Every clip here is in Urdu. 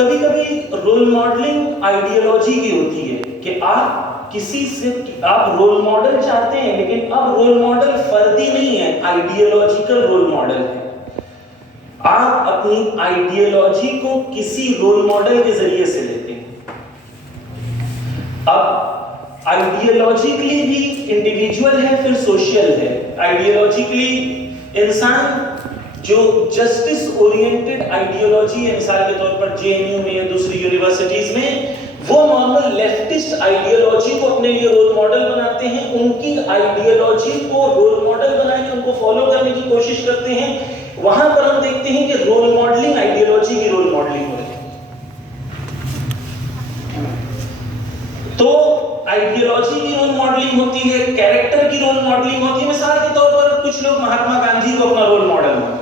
کبھی کبھی رول ماڈلنگ آئیڈیالوجی کی ہوتی ہے کہ آپ کسی سے آپ رول ماڈل چاہتے ہیں، لیکن اب رول ماڈل فردی نہیں ہے، آئیڈیالوجیکل رول ماڈل ہے۔ آپ اپنی آئیڈیالوجی کو کسی رول ماڈل کے ذریعے سے لیتے ہیں۔ اب آئیڈیالوجیکلی بھی انڈیویجول ہے، پھر سوشل ہے۔ آئیڈیالوجیکلی انسان جو جسٹس اورینٹڈ آئیڈیالوجی ہے، مثال کے طور پر JNU میں یا دوسری یونیورسٹیز میں، وہ نارمل لیفٹسٹ آئیڈیالوجی کو اپنے لیے رول ماڈل بناتے ہیں، ان کی آئیڈیالوجی کو رول ماڈل بنا کے ان کو فالو کرنے کی کوشش کرتے ہیں۔ وہاں پر ہم دیکھتے ہیں کہ رول ماڈلنگ آئیڈیالوجی کی رول ماڈلنگ ہو رہی ہے۔ تو آئیڈیالوجی کی رول ماڈلنگ ہوتی ہے، کیریکٹر کی رول ماڈلنگ ہوتی ہے۔ مثال کے طور پر کچھ لوگ مہاتما گاندھی کو اپنا رول ماڈل مانتے ہیں۔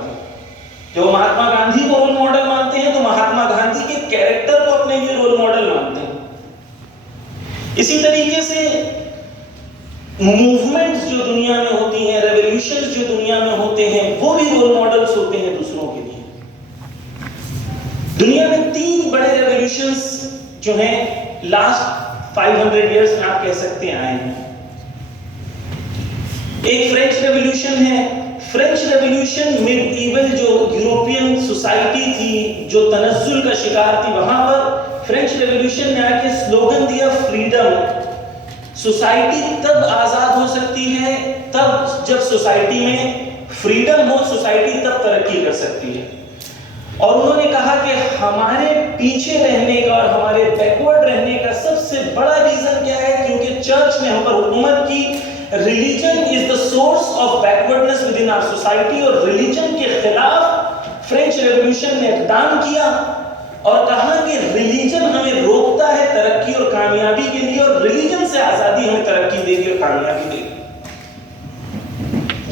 جو مہاتما گاندھی کو رول ماڈل مانتے ہیں تو مہاتما گاندھی کے کیریکٹر کو اپنے لیے رول ماڈل مانتے ہیں۔ اسی طریقے سے موومنٹس جو دنیا میں ہوتی ہیں، ریولیوشنز جو دنیا میں ہوتے ہیں، وہ بھی رول ماڈلز ہوتے ہیں دوسروں کے لیے۔ دنیا میں 3 بڑے ریولیوشنز جو ہیں لاسٹ 500 ایئرس میں آپ کہہ سکتے ہیں آئے ہیں۔ ایک فرینچ ریولیوشن ہے۔ فرینچ ریولیوشن مڈ ایول جو یورپین سوسائٹی تھی، جو تنزل کا شکار تھی، وہاں پر فرینچ ریولیوشن نے آ کے سلوگن دیا فریڈم۔ سوسائٹی تب آزاد ہو سکتی ہے تب جب سوسائٹی میں فریڈم ہو، سوسائٹی تب ترقی کر سکتی ہے۔ اور انہوں نے کہا کہ ہمارے پیچھے رہنے کا اور ہمارے بیکورڈ رہنے کا سب سے بڑا ریزن کیا ہے؟ کیونکہ چرچ نے ہم پر حکومت کی۔ Religion is the source of backwardness within our society، اور ریلیجن کے خلاف فرینچ ریولیوشن نے اقدام کیا اور کہا کہ ریلیجن ہمیں روکتا ہے ترقی اور کامیابی کے لیے، اور ریلیجن سے آزادی ہمیں ترقی دے گی اور کامیابی دے گی۔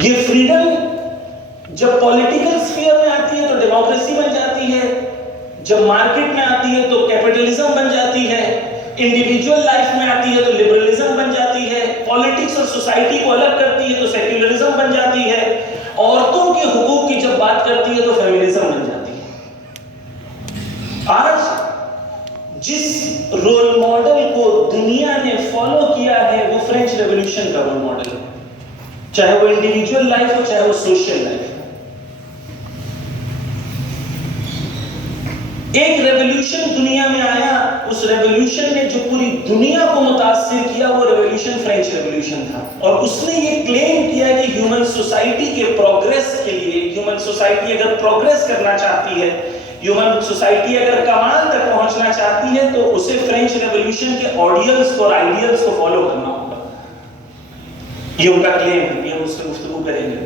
یہ فریڈم جب پولیٹیکل سفیئر میں آتی ہے تو ڈیموکریسی بن جاتی ہے، جب مارکیٹ میں آتی ہے تو کیپٹلزم بن جاتی ہے، انڈیویجول لائف میں آتی ہے تو لبرلزم بن جاتی ہے، پولیٹکس اور سوسائٹی کو الگ کرتی ہے تو سیکولرزم بن جاتی ہے، عورتوں کے حقوق کی جب بات کرتی ہے تو فیمنزم بن جاتی ہے۔ آج جس رول ماڈل کو دنیا نے فالو کیا ہے وہ فرینچ ریولیوشن کا رول ماڈل ہے، چاہے وہ انڈیویجول لائف ہو چاہے وہ سوشل لائف۔ ایک ریولیوشن دنیا میں آیا، اس ریولیوشن نے جو پوری دنیا کو متاثر کیا وہ ریولیوشن فرینچ ریولیوشن تھا، اور اس نے یہ کلیم کیا کہ ہیومن سوسائٹی کے پروگریس کے لیے، ہیومن سوسائٹی اگر پروگریس کرنا چاہتی ہے، ہیومن سوسائٹی اگر کمال تک پہنچنا چاہتی ہے تو اسے فرینچ ریولیوشن کے آئیڈیلز کو اور آئیڈیلز کو فالو کرنا ہوگا۔ یہ ان کا کلیم ہے، یہ ہم اس سے گفتگو کریں گے،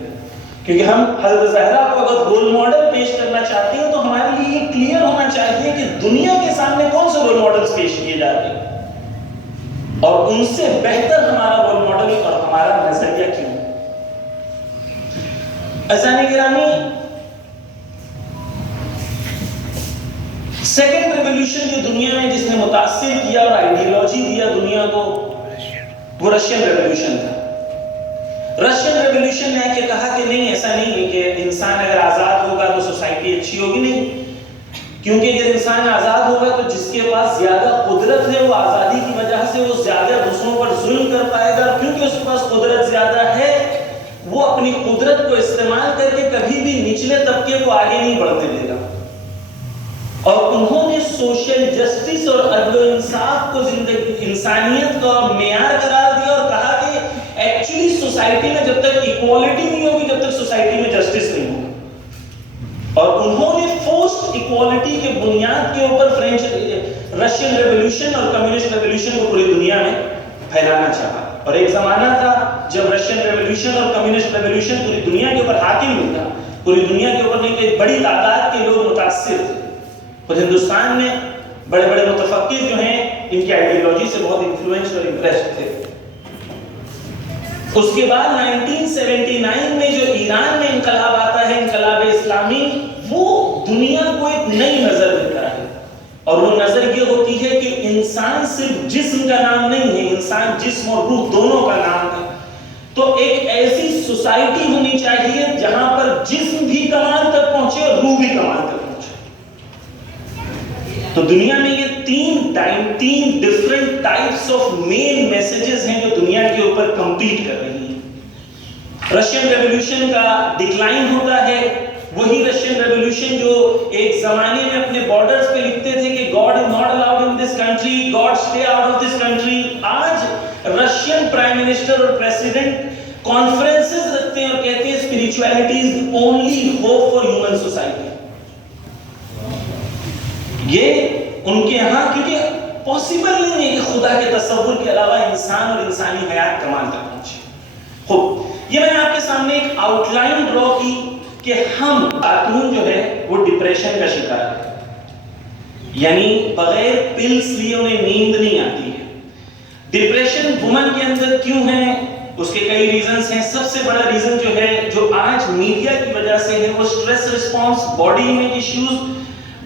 کیونکہ ہم حضرت زہرا کو اگر رول ماڈل پیش کرنا چاہتے ہیں تو ہمارے لیے یہ کلیئر ہونا چاہیے کہ دنیا کے سامنے کون سے رول ماڈلز پیش کیے جاتے ہیں اور ان سے بہتر ہمارا رول ماڈل اور ہمارا نظریہ کیوں۔ عزیزان گرامی، سیکنڈ ریولیوشن جو دنیا میں جس نے متاثر کیا اور آئیڈیالوجی دیا دنیا کو، وہ رشین ریولیوشن تھا۔ رشین ریولیوشن نے کہ کہا کہ نہیں، ایسا نہیں ہے کہ انسان اگر آزاد ہوگا تو سوسائٹی اچھی ہوگی، نہیں، کیونکہ اگر انسان آزاد ہوگا تو جس کے پاس زیادہ قدرت ہے وہ آزادی کی وجہ سے وہ زیادہ دوسروں پر ظلم کر پائے گا، کیونکہ اس کے پاس قدرت زیادہ ہے وہ اپنی قدرت کو استعمال کر کے کبھی بھی نچلے طبقے کو آگے نہیں بڑھتے دے گا۔ اور انہوں نے سوشل جسٹس اور عدل و انصاف کو زندگی انسانیت کا معیار قرار دیا اور کہا کہ ایکچولی سوسائٹی میں جب تک ایکوالٹی نہیں ہوگی جب تک سوسائٹی میں جسٹس نہیں ہوگا۔ اور انہوں نے فورسڈ ایکوالٹی کے بنیاد کے اوپر فرینچ رشین ریولیوشن اور کمیونسٹ ریولیوشن کو پوری دنیا میں پھیلانا چاہا۔ اور ایک زمانہ تھا جب رشین ریولیوشن اور کمیونسٹ ریولیوشن پوری دنیا کے اوپر حاکم نہیں تھا، پوری دنیا کے اوپر نہیں، ایک بڑی تعداد کے لوگ متاثر تھے، اور ہندوستان میں بڑے بڑے متفکر جو ہیں ان کی آئیڈیالوجی سے بہت انفلوئنس اور امپریسڈ تھے۔ اس کے بعد 1979 میں جو ایران میں انقلاب آتا ہے، انقلاب اسلامی، وہ دنیا کو ایک نئی نظر دیتا ہے، اور وہ نظر یہ ہوتی ہے کہ انسان صرف جسم کا نام نہیں ہے، انسان جسم اور روح دونوں کا نام ہے۔ تو ایک ایسی سوسائٹی ہونی چاہیے جہاں پر جسم بھی کمال تک پہنچے اور روح بھی کمال تک پہنچے۔ تو دنیا میں یہ تین different types of main messages ہیں جو دنیا کے اوپر کمپیٹ کر رہی ہیں۔ رشین ریولوشن کا ڈکلائن ہوتا ہے، وہی رشین ریولوشن جو ایک زمانے میں اپنے بارڈرز پہ لکھتے تھے کہ God is not allowed in this country, God stay out of this country. آج رشین پرائم منسٹر اور پریزیڈنٹ کانفرنسز رکھتے ہیں اور کہتے ہیں spirituality is the only hope for human society. یہ ان کے ہاں کیونکہ پاسبل نہیں ہے کہ خدا کے تصور کے علاوہ انسان اور انسانی حیات کمال تک پہنچے۔ خوب، یہ میں نے آپ کے سامنے ایک آؤٹ لائن ڈرا کی کہ ہم خاتون جو ہے وہ ڈپریشن کا شکار ہے، یعنی بغیر پلس لیے انہیں نیند نہیں آتی ہے۔ ڈپریشن وومن کے اندر کیوں ہے؟ اس کے کئی ریزنز ہیں۔ سب سے بڑا ریزن جو ہے جو آج میڈیا کی وجہ سے ہے وہ stress response, body image issues,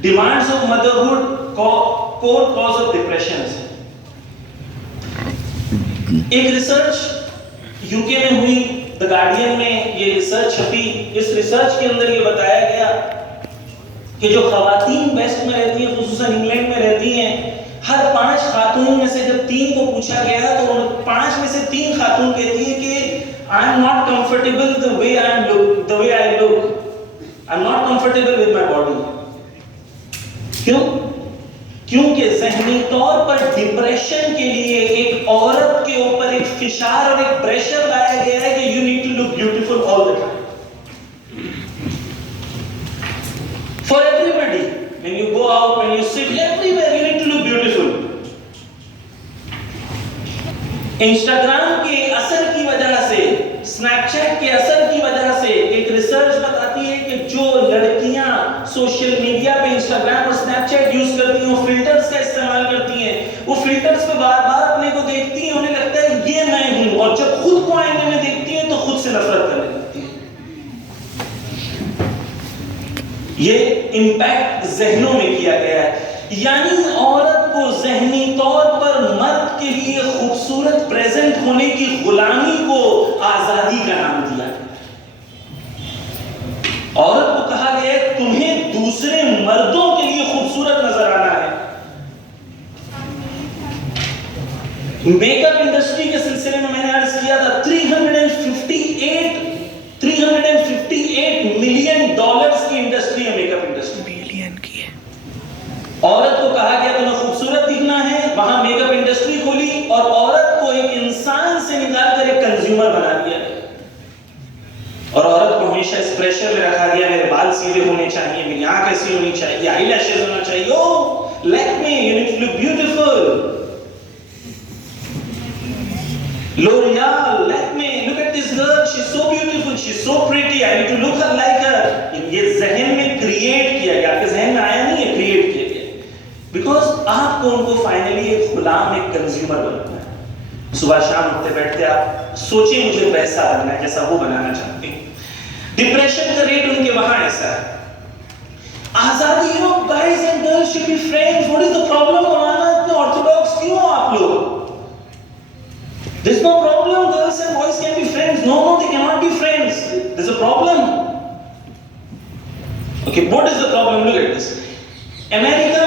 demands of motherhood core cause of depression ہے۔ ایک ریسرچ یو کے میں ہوئی، دی گارڈین میں یہ ریسرچ چھپی۔ اس ریسرچ کے اندر یہ بتایا گیا کہ جو خواتین ویسٹ میں رہتی ہیں، خصوصاً انگلینڈ میں رہتی ہیں، ہر 5 خاتون میں سے جب 3 کو پوچھا گیا تو 5 میں سے 3 خاتون کہتی ہیں کہ I am not comfortable the way I look. I am not comfortable with my body. کیوں؟ کیونکہ ذہنی طور پر ڈپریشن کے لیے ایک عورت کے اوپر ایک فشار اور ایک پریشر لایا گیا ہے کہ you need to look beautiful all the time. For everybody, when you go out, when you sit, everywhere you need to look beautiful. Instagram کے اثر کی وجہ سے، سنیپ چیٹ کے اثر کی وجہ سے ایک ریسرچ بتاتی ہے کہ جو لڑکیاں سوشل میڈیا پہ انسٹاگرام اور سنیپ چیٹ یوز کرتی ہیں، وہ فلٹرز کا استعمال کرتی ہیں، وہ فلٹرز پہ بار بار اپنے کو دیکھتی ہیں، انہیں لگتا ہے یہ میں ہوں، اور جب خود کو آئینے میں دیکھتی ہیں تو خود سے نفرت کرنے لگتی ہیں۔ یہ امپیکٹ ذہنوں میں کیا گیا ہے، یعنی عورت کو ذہنی طور پر مرد کے لیے خوبصورت پریزنٹ ہونے کی غلامی کو آزادی کا نام دیا گیا۔ عورت کو کہا گیا ہے تمہیں دوسرے مردوں کے لیے خوبصورت نظر آنا ہے۔ میک اپ انڈسٹری کے سلسلے میں نے عرض کیا تھا 358 ملین ڈالرز کی انڈسٹری ہے میک اپ انڈسٹری، ملین کی ہے۔ عورت کو کہا گیا تمہیں خوبصورت دکھنا ہے، وہاں میک اپ انڈسٹری کھولی اور عورت کو ایک انسان سے نکال کر ایک کنزیومر بنا دیا گیا، اور عورت کو ہمیشہ اس پریشر میں رکھا گیا میرے بال سیدھے ہونے چاہیے، میری آنکھ ایسی ہونی چاہیے، آئی لیشز ہونا چاہیے، oh Lakme you need to look beautiful, L'Oreal, Lakme, look at this girl, she's so beautiful, she's so pretty, I need to look her like her. یہ ذہن میں کریٹ کیا گیا، آپ کے ذہن میں آیا نہیں ہے، کریٹ کیا گیا، بیکاز آپ کو ان کو فائنلی ایک غلام، ایک کنزیومر بننا ہے۔ صبح شام اٹھتے بیٹھتے آپ سوچیں مجھے ویسا بننا ہے جیسا وہ بنانا چاہتے ہیں۔ ڈپریشن کا ریٹ ان کے وہاں ایسا ہے۔ آزادی، you know, guys and girls should be friends. What is the problem? مولانا اتنے آرتھوڈاکس کیوں ہو آپ لوگ؟ There's no problem, girls and boys can be friends. No, they cannot be friends. There's a problem. Okay, what is the problem? Look at this. America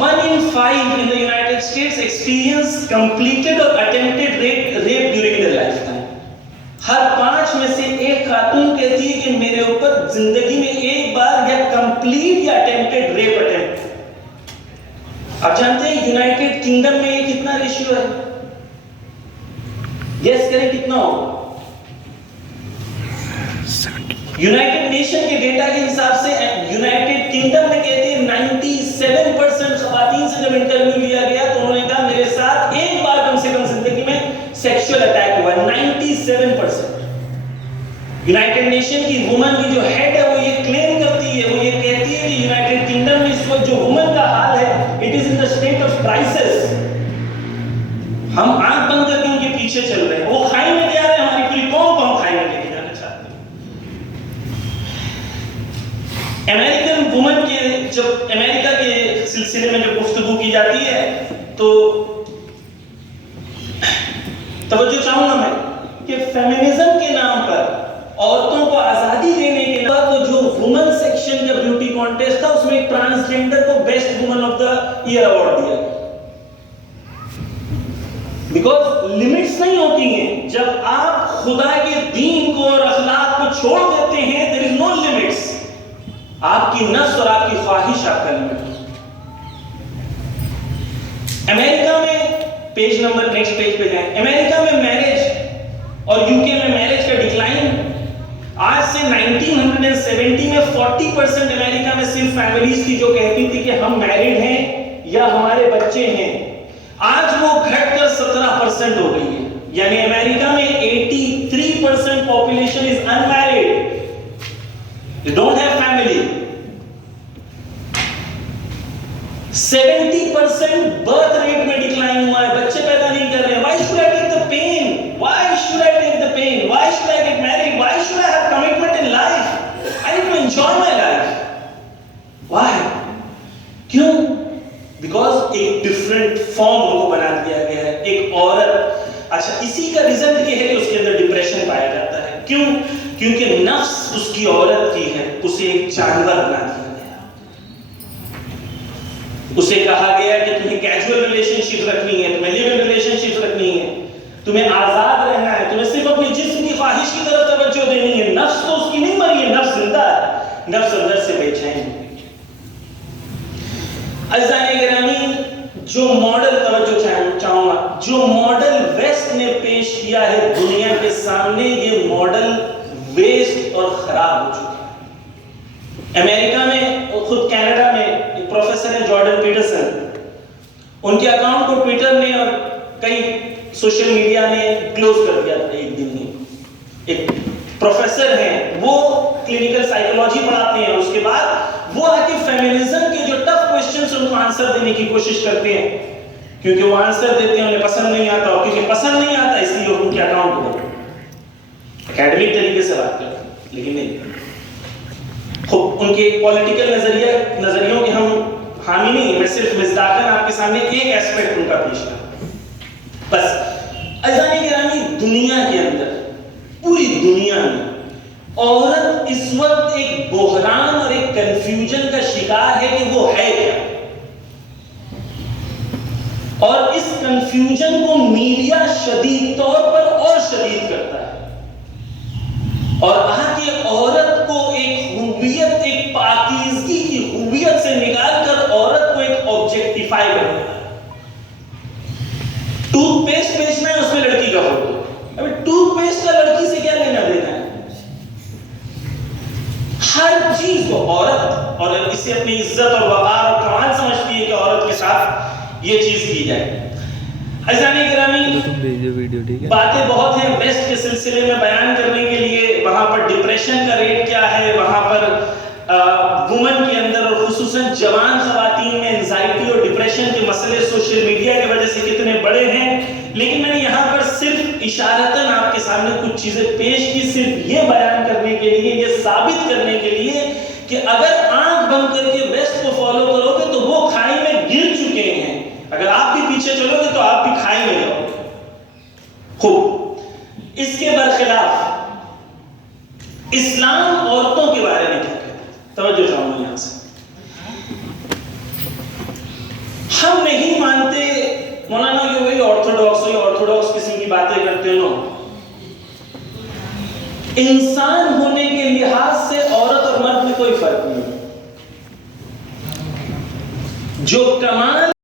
1 in 5 in the United States experience completed or attempted rape during their lifetime. ہر 5 میں سے ایک خاتون کہتی ہے کہ میرے اوپر زندگی میں ایک بار یا complete یا attempted rape attempt۔ آپ جانتے ہیں یونائٹڈ کنگڈم میں یہ کتنا ریشیو ہے؟ گیس کریں کتنا ہوگا؟ یونائٹڈ نیشن کے ڈیٹا کے حساب سے یونائٹڈ کنگڈم میں کہتے ہیں 97% خواتین سے جب انٹرویو لیا گیا تو انہوں نے کہا میرے ساتھ ایک بار کم سے کم زندگی میں سیکشل اٹیک ہوا ہے۔ 97%۔ یونائٹڈ نیشن کی وومن کی جو ہیڈ ہے وہ یہ کلیم کرتی ہے، وہ یہ کہتی ہے کہ یونائٹڈ کنگڈم میں اس وقت جو وومن کا حال ہے it is in the state of crisis. ہم آنکھ بند کر کے ان کے پیچھے چل رہے ہیں، وہ کھائی میں جا رہے ہیں، ہماری پوری قوم کو ہم کھائی میں لے کے جانا چاہتے ہیں۔ امریکن وومن کے جب امریکہ کے سلسلے میں جب گفتگو کی جاتی ہے تو توجہ چاہوں گا میں کہ فیمینزم کے نام پر عورتوں کو آزادی دینے کے نام پر تو جو وومن سیکشن کا بیوٹی کانٹیسٹ تھا اس میں ایک ٹرانسجینڈر کو بیسٹ وومن آف دا یہ ایوارڈ دیا گیا. بیکاز لمٹس نہیں ہوتی ہیں. جب آپ خدا کے دین کو اور اخلاق کو چھوڑ دیتے ہیں, there is no limits. آپ کی نفس اور آپ کی خواہش آپ کا لمٹ. امریکہ میں پیج نمبر نیکسٹ پیج پہ جائیں. امریکہ میں میرج اور یوکے میں میرج کا ڈکلائن آج سے 1970 میں 40% امریکہ میں صرف فیملیز تھی جو کہتی تھی کہ ہم میرڈ ہیں یا ہمارے بچے ہیں. آج وہ گھٹ کر 17% ہو گئی ہے. یعنی امریکہ میں 83% population is unmarried. They don't have family. 70% birth rate میں ڈکلائن ہوا ہے. بچے پیدا نہیں کر رہے ہیں. Why should I take the pain? Why should I take the pain? Why should I get married? Why should I have commitment in life? I need to enjoy my life. Why? کیوں؟ بیکاز ایک ڈفرنٹ فارم ان کو بنا دیا گیا ہے. ایک عورت, اچھا اسی کا ریزلٹ یہ ہے کہ اس کے اندر ڈپریشن پایا جاتا ہے. کیوں؟ کیونکہ نفس اس کی عورت کی ہے, اسے ایک جانور بنا دیا گیا. اسے کہا گیا کہ تمہیں کیجول ریلیشن شپ رکھنی ہے, تمہیں لیو ان ریلیشن شپ رکھنی ہے, تمہیں آزاد رہنا ہے, تمہیں صرف اپنے جسم کی خواہش کی طرف توجہ دینی ہے. نفس تو اس کی نہیں مری ہے, نفس زندہ ہے, نفس اندر سے بے چین ہے. عزیزان گرامی, جو ماڈل, توجہ چاہوں گا, جو ماڈل ویسٹ نے پیش کیا ہے دنیا کے سامنے, یہ ماڈل ویسٹ اور خراب ہو چکا ہے. امریکہ میں, خود کینیڈا میں ایک پروفیسر ہے جارڈن پیٹرسن, ان کے اکاؤنٹ کو ٹویٹر نے اور کئی سوشل میڈیا نے کلوز کر دیا تھا ایک دن میں. ایک پروفیسر ہیں, وہ کلینکل سائیکولوجی پڑھاتے ہیں, اس کے بعد وہ آ کے فیمنزم کے جو ٹف کوسچنز ان کو آنسر دینے کی کوشش کرتے ہیں, کیونکہ وہ آنسر دیتے ہیں انہیں پسند نہیں آتا, اور کیونکہ پسند نہیں آتا اس لیے ان کے اکاؤنٹ کو اکیڈمک طریقے سے بات کرتے ہیں, لیکن نہیں. خب ان کے پولیٹیکل نظریوں کے ہم حامی نہیں ہیں, میں صرف مصداقاً آپ کے سامنے ایک ایسپیکٹ ان کا پیش کرتا ہوں بس. عزیزان گرامی, دنیا کے اندر, پوری دنیا میں عورت اس وقت ایک بحران اور ایک کنفیوژن کا شکار ہے کہ وہ ہے کیا, اور اس کنفیوژن کو میڈیا شدید طور پر اور شدید کرتا ہے, اور آ کے عورت کو ایک ہویت, ایک پاکیزگی کی ہویت سے نکال کر عورت کو ایک آبجیکٹیفائی کر دیتا ہے. ٹوتھ پیسٹ بیچنا ہے, اس میں لڑکی کا فوٹو. ابھی ٹوتھ پیسٹ کا لڑکی سے کیا لینا دینا ہے؟ ہر چیز کو عورت, اور اسے اپنی عزت اور وقار اور کمال سمجھتی ہے کہ عورت کے ساتھ یہ چیز کی جائے. عزیزان گرامی, باتیں بہت ہیں ویسٹ کے سلسلے میں بیان کرنے کے لیے. وہاں پر ڈپریشن کا ریٹ کیا ہے, وہاں پر وومن کے اندر اور خصوصاً جوان خواتین میں انزائٹی اور ڈپریشن کے مسئلے سوشل میڈیا کی وجہ سے کتنے بڑے ہیں. لیکن میں نے یہاں پر صرف اشارتاً آپ کے سامنے کچھ چیزیں پیش کی, صرف یہ بیان کرنے کے لیے, یہ ثابت کرنے کے لیے کہ اگر آنکھ بند کر کے ویسٹ کو فالو کرو گے تو وہ کھائی میں گر چکے ہیں. اگر آپ بھی پیچھے چلو گے تو آپ بھی کھائی میں جاؤ گے. خوب, اس کے برخلاف اسلام عورتوں کے بارے میں کیا کہتا ہے؟ توجہ چاہوں گا یہاں سے. ہم نہیں مانتے مولانا کہ وہی آرتھوڈاکس قسم کی باتیں کرتے ہو. انسان ہونے کے لحاظ سے عورت اور مرد میں کوئی فرق نہیں. جو کمال